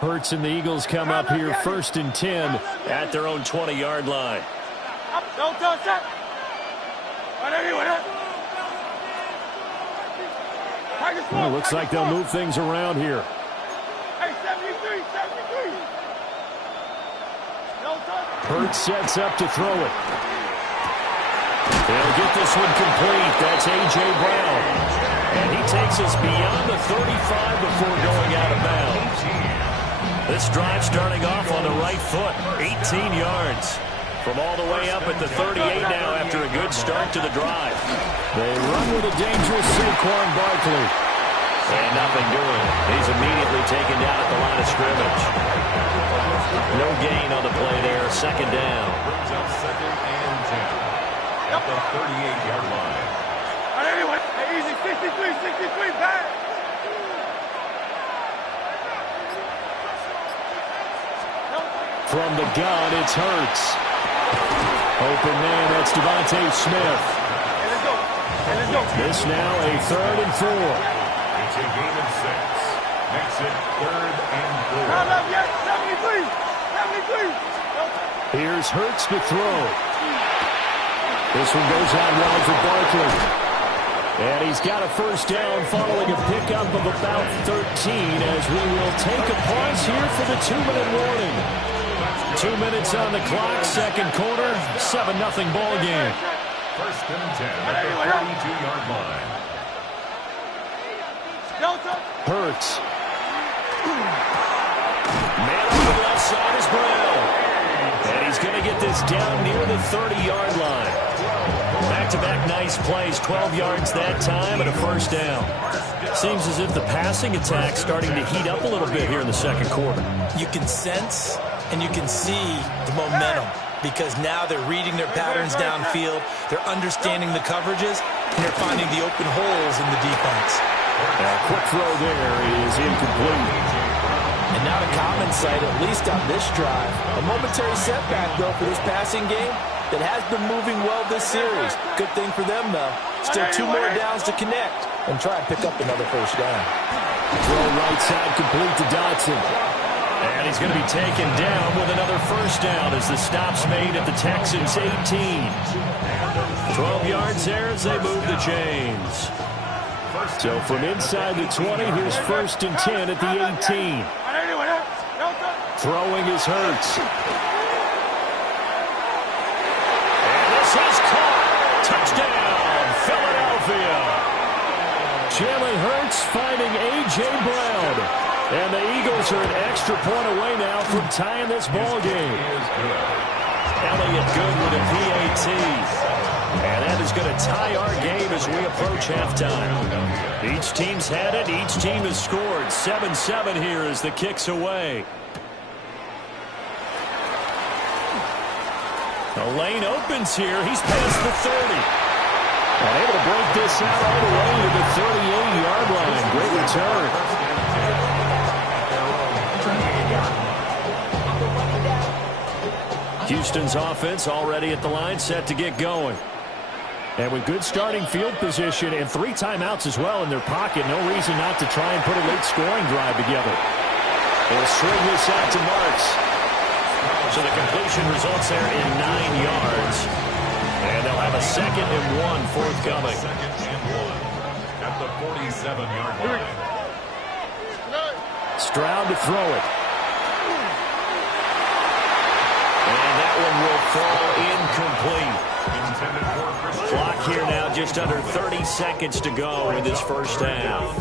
Hurts and the Eagles come up here 1st and 10 at their own 20-yard line. Well, looks like they'll move things around here. Hurts sets up to throw it. They'll get this one complete. That's A.J. Brown. And he takes us beyond the 35 before going out of bounds. This drive starting off on the right foot. 18 yards. From all the way up at the 38 now after a good start to the drive. They run with a dangerous Saquon Barkley. And nothing doing. He's immediately taken down at the line of scrimmage. No gain on the play there. 2nd down. Brings up 2nd and 10 at the 38-yard line. Easy, 63, back. From the gun, it's Hurts. Open man, that's Devontae Smith. This now a 3rd and 4. It's a game of 6. Makes it 3rd and 4. Here's Hurts to throw. This one goes out wide for Barkley. And he's got a 1st down following a pickup of about 13 as we will take a pause here for the 2-minute warning. 2 minutes on the clock, 2nd quarter, 7-0 ball game. 1st and 10 at the 32-yard line. Hurts. Man on the left side is Brown. And he's going to get this down near the 30-yard line. Back-to-back nice plays, 12 yards that time and a 1st down. Seems as if the passing attack's starting to heat up a little bit here in the 2nd quarter. You can sense and you can see the momentum because now they're reading their patterns downfield, they're understanding the coverages, and they're finding the open holes in the defense. A quick throw there is incomplete. And not a common sight, at least on this drive. A momentary setback, though, for this passing game that has been moving well this series. Good thing for them, though. Still 2 more downs to connect and try and pick up another 1st down. Throw right side complete to Dotson. And he's going to be taken down with another 1st down as the stop's made at the Texans' 18. 12 yards there as they move the chains. So from inside the 20, here's 1st and 10 at the 18. Throwing is Hurts. And this is caught. Touchdown, Philadelphia. Jalen Hurts finding A.J. Brown. And the Eagles are an extra point away now from tying this ball game. Elliott good with a PAT. And that is going to tie our game as we approach halftime. Each team's had it. Each team has scored. 7-7 here as the kick's away. The lane opens here. He's past the 30. And able to break this out all the way to the 38-yard line. Great return. Houston's offense already at the line, set to get going. And with good starting field position and 3 timeouts as well in their pocket, no reason not to try and put a late scoring drive together. They'll string this out to Marks. So the completion results there in 9 yards. And they'll have a 2nd and 1 forthcoming. 2nd and 1 at the 47-yard line. Stroud to throw it. And that one will fall incomplete. Clock here now, just under 30 seconds to go in this 1st half.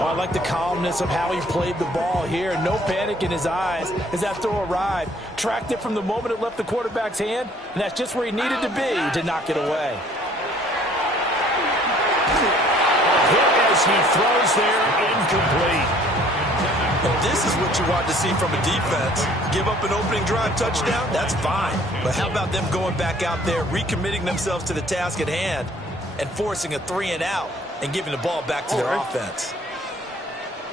Oh, I like the calmness of how he played the ball here. No panic in his eyes as that throw arrived. Tracked it from the moment it left the quarterback's hand, and that's just where he needed to be to knock it away. Hit as he throws there, incomplete. And this is what you want to see from a defense. Give up an opening drive touchdown, that's fine. But how about them going back out there, recommitting themselves to the task at hand, and forcing a 3-and-out and giving the ball back to their offense.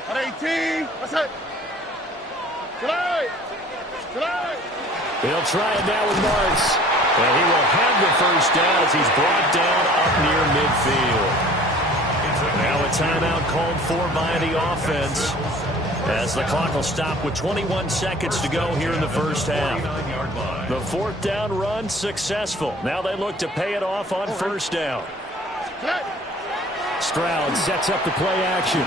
18, what's up? They'll try it now with Marks. And he will have the 1st down as he's brought down up near midfield. Now a timeout called for by the offense. As the clock will stop with 21 seconds to go here in the first half. The fourth down run successful. Now they look to pay it off on first down. Stroud sets up the play action.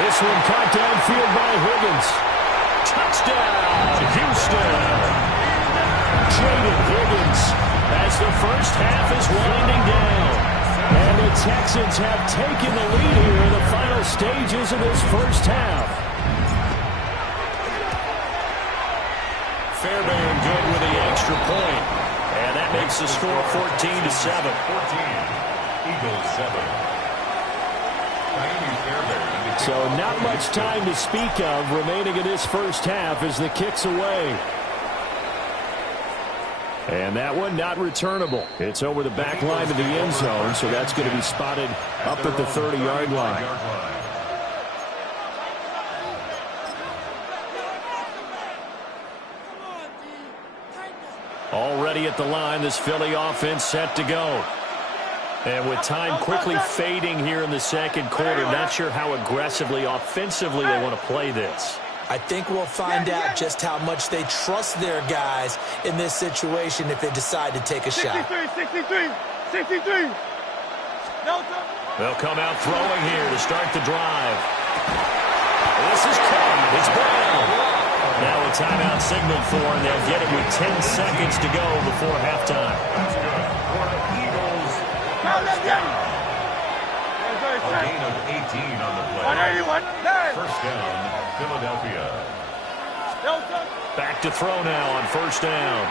This one caught downfield by Higgins. Touchdown, Houston. Jaden Higgins as the first half is winding down. And the Texans have taken the lead here in the final stages of this first half. Fairbairn good with the extra point. And that makes the score 14-7. Eagles 7. So not much time to speak of remaining in this first half as the kick's away. And that one not returnable. It's over the back line of the end zone, so that's going to be spotted up at the 30-yard line. Already at the line, this Philly offense set to go. And with time quickly fading here in the second quarter, not sure how aggressively, offensively they want to play this. I think we'll find out just how much they trust their guys in this situation if they decide to take a shot. 63. They'll come out throwing here to start the drive. This is caught. It's Brown. Now a timeout signaled for, and they'll get it with 10 seconds to go before halftime. A gain of 18 on the play. First down, Philadelphia. Back to throw now on first down.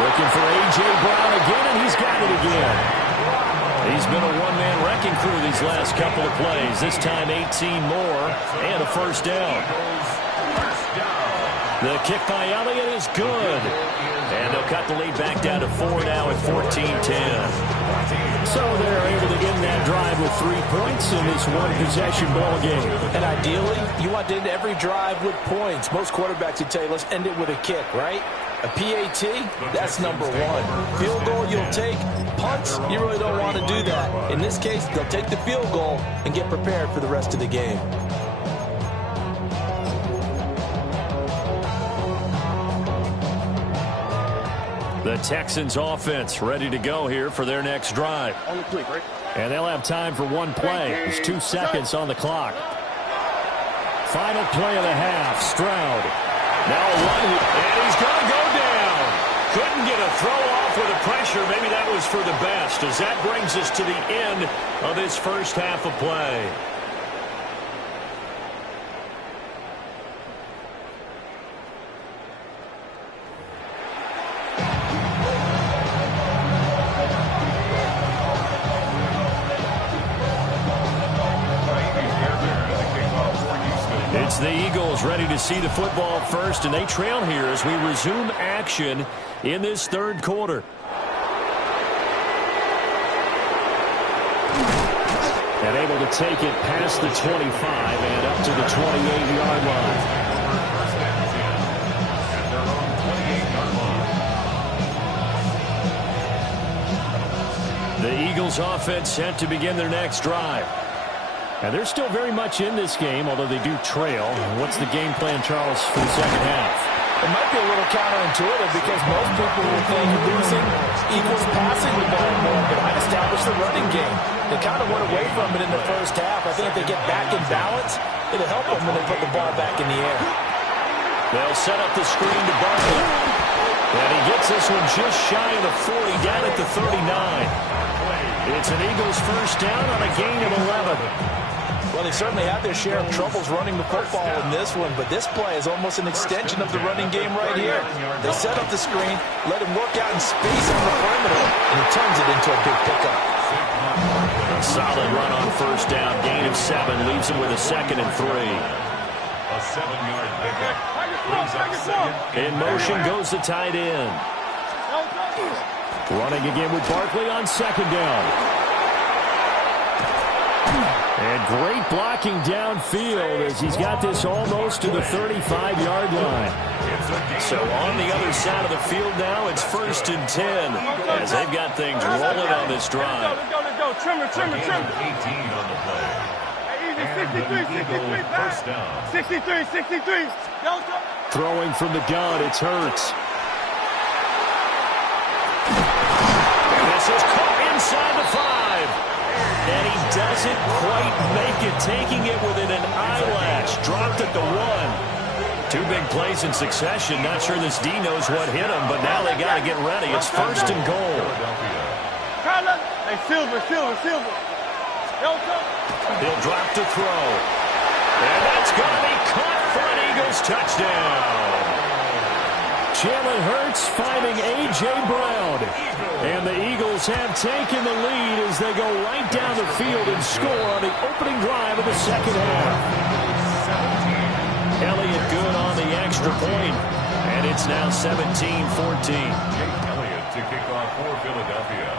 Looking for A.J. Brown again, and he's got it again. He's been a one-man wrecking crew these last couple of plays. This time 18 more and a first down. The kick by Elliott is good. And they'll cut the lead back down to 4 now at 14-10. So they're able to end that drive with 3 points in this one-possession ball game. And ideally, you want to end every drive with points. Most quarterbacks would tell you, let's end it with a kick, right? A PAT, that's number one. Field goal you'll take. Punts, you really don't want to do that. In this case, they'll take the field goal and get prepared for the rest of the game. The Texans offense ready to go here for their next drive. And they'll have time for one play. There's 2 seconds on the clock. Final play of the half, Stroud. Now one, and he's going to go down. Couldn't get a throw off with the pressure. Maybe that was for the best, as that brings us to the end of this first half of play. It's the Eagles ready to see the football first, and they trail here as we resume action in this third quarter. And able to take it past the 25 and up to the 28-yard line. The Eagles offense set to begin their next drive. And they're still very much in this game, although they do trail. What's the game plan, Charles, for the second half? It might be a little counterintuitive because most people will think losing equals passing the ball more, but I'd establish the running game. They kind of went away from it in the first half. I think if they get back in balance, it'll help them when they put the ball back in the air. They'll set up the screen to Barkley. And he gets this one just shy of the 40, down at the 39. It's an Eagles first down on a gain of 11. Well, they certainly had their share of troubles running the football in this one, but this play is almost an extension of the running game right here. They set up the screen, let him work out in space on the perimeter, and he turns it into a big pickup. A solid run on first down, gain of 7, leaves him with a 2nd and 3. A 7-yard pickup. Brings up second. In motion goes the tight end. Running again with Barkley on second down. And great blocking downfield as he's got this almost to the 35-yard line. So on the other side of the field now, it's 1st and 10 as they've got things rolling on this drive. Let's go. Trimmer. 18 on the play. 63, first down. 63, 63. Throwing from the gun, it's Hurts. And this is caught inside the 5. And he doesn't quite make it, taking it within an eyelash. Dropped at the 1. 2 big plays in succession. Not sure this D knows what hit him, but now they got to get ready. It's first and goal. Hey, Silver. He'll drop to throw. And that's going to be caught for an Eagles touchdown. Jalen Hurts finding A.J. Brown. And the Eagles have taken the lead as they go right down the field and score on the opening drive of the second half. Elliott good on the extra point. And it's now 17-14. Jake Elliott to kick off for Philadelphia.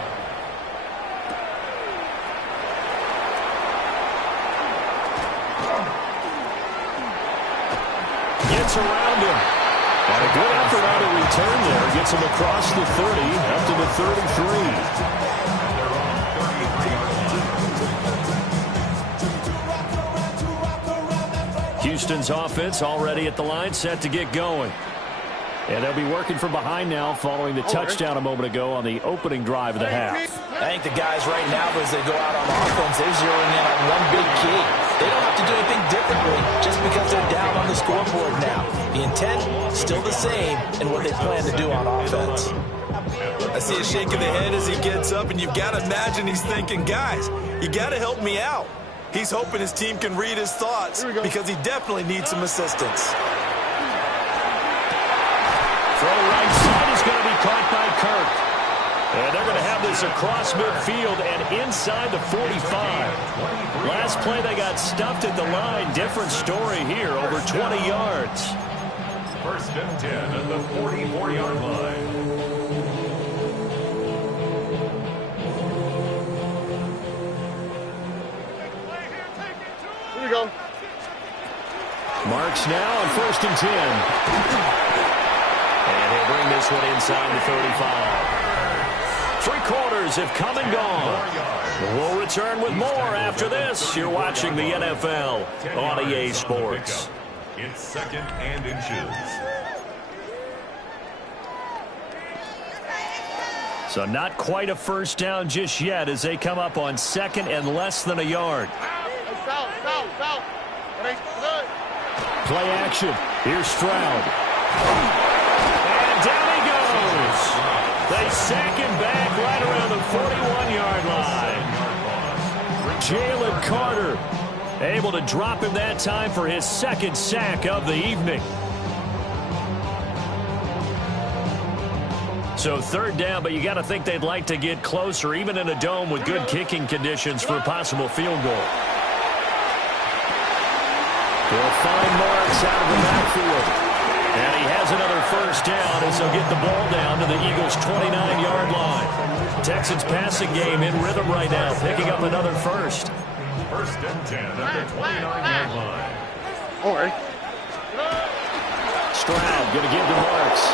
Gets around him. And a good effort on a return there. Gets him across the 30, up to the 33. Houston's offense already at the line, set to get going. And they'll be working from behind now following the touchdown a moment ago on the opening drive of the half. I think the guys right now, as they go out on offense, they're zeroing in on one big key. They don't have to do anything differently just because they're down on the scoreboard now. The intent, still the same, and what they plan to do on offense. I see a shake of the head as he gets up, and you've got to imagine he's thinking, guys, you got to help me out. He's hoping his team can read his thoughts because he definitely needs some assistance. Throw right side is going to be caught by Kirk. And they're going to have this across midfield and inside the 45. Last play they got stuffed at the line. Different story here, over 20 yards. First and 10 at the 44-yard line. Here we go. Marks now on first and 10. And he'll bring this one inside the 35. 3 quarters have come and gone. We'll return with more after this. You're watching the NFL on EA Sports. It's second and inches. So not quite a first down just yet as they come up on second and less than a yard. Foul. Play action. Here's Stroud. And down he goes. They sack him back right around the 41-yard line. Jalen Carter able to drop him that time for his second sack of the evening. So third down, but you got to think they'd like to get closer, even in a dome with good kicking conditions for a possible field goal. They'll find Marks out of the backfield. And he has another first down as they'll get the ball down to the Eagles' 29-yard line. Texans passing game in rhythm right now, picking up another first. First and 10 at the 29-yard line. All right. Stroud going to give to Marks.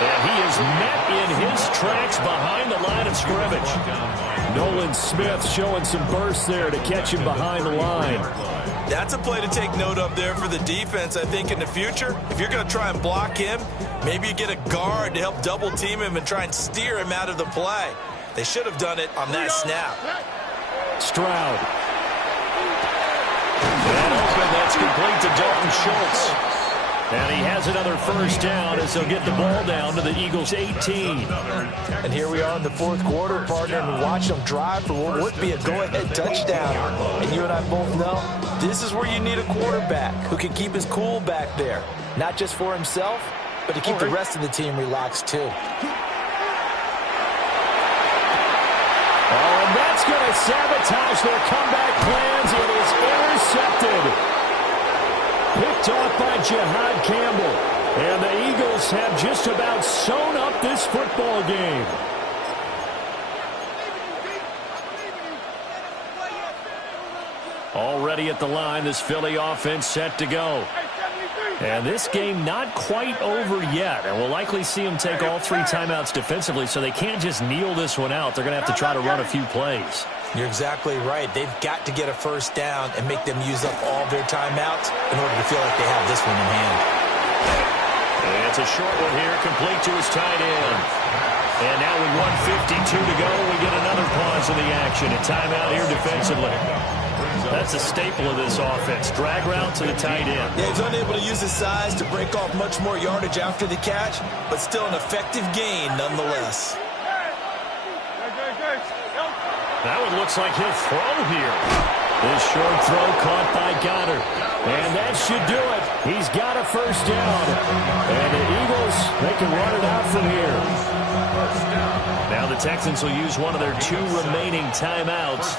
And he is met in his tracks behind the line of scrimmage. Nolan Smith showing some burst there to catch him behind the line. That's a play to take note of there for the defense, I think, in the future. If you're going to try and block him, maybe you get a guard to help double team him and try and steer him out of the play. They should have done it on that snap. Stroud. And open, that's complete to Dalton Schultz. And he has another first down as they'll get the ball down to the Eagles' 18. And here we are in the fourth quarter, partner, and watch them drive for what would be a go-ahead touchdown. And you and I both know this is where you need a quarterback who can keep his cool back there. Not just for himself, but to keep the rest of the team relaxed, too. Oh, and that's going to sabotage their comeback plans. It is intercepted. Picked off by Jihad Campbell. And the Eagles have just about sewn up this football game. Already at the line, this Philly offense set to go. And this game not quite over yet. And we'll likely see them take all 3 timeouts defensively, so they can't just kneel this one out. They're going to have to try to run a few plays. You're exactly right. They've got to get a first down and make them use up all their timeouts in order to feel like they have this one in hand. And it's a short one here, complete to his tight end. And now with 1:52 to go, we get another pause in the action. A timeout here defensively. That's a staple of this offense. Drag route to the tight end. Yeah, he's unable to use his size to break off much more yardage after the catch, but still an effective gain nonetheless. Now it looks like he'll throw here. This short throw caught by Goddard. And that should do it. He's got a first down. And the Eagles, they can run it out from here. Now the Texans will use one of their 2 remaining timeouts.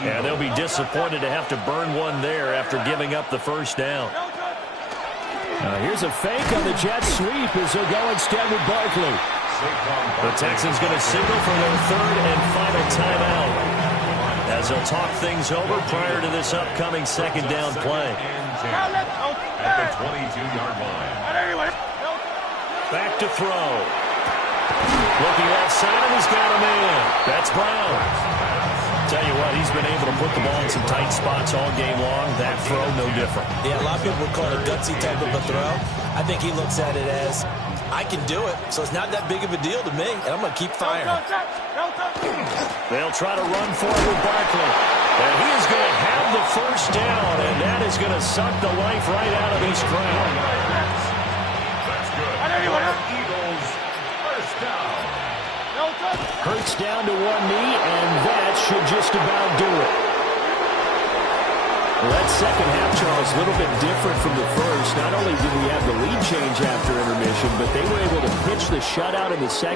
And they'll be disappointed to have to burn one there after giving up the first down. Here's a fake on the jet sweep as they'll go instead with Barkley. The Texans going to signal for their 3rd and final timeout as they'll talk things over prior to this upcoming 2nd down play. At the 22-yard line. Back to throw. Looking outside, and he's got a man. That's Brown. Tell you what, he's been able to put the ball in some tight spots all game long. That throw, no different. Yeah, a lot of people would call it a gutsy type of a throw. I think he looks at it as, I can do it, so it's not that big of a deal to me, and I'm going to keep firing. They'll try to run for it with Barkley. And he is going to have the first down, and that is going to suck the life right out of this crowd. That's good. Eagles, first down. Hurts down to one knee, and that should just about do it. Well, that second half, Charles, a little bit different from the first. Not only did we have the lead change after intermission, but they were able to pitch the shutout in the second.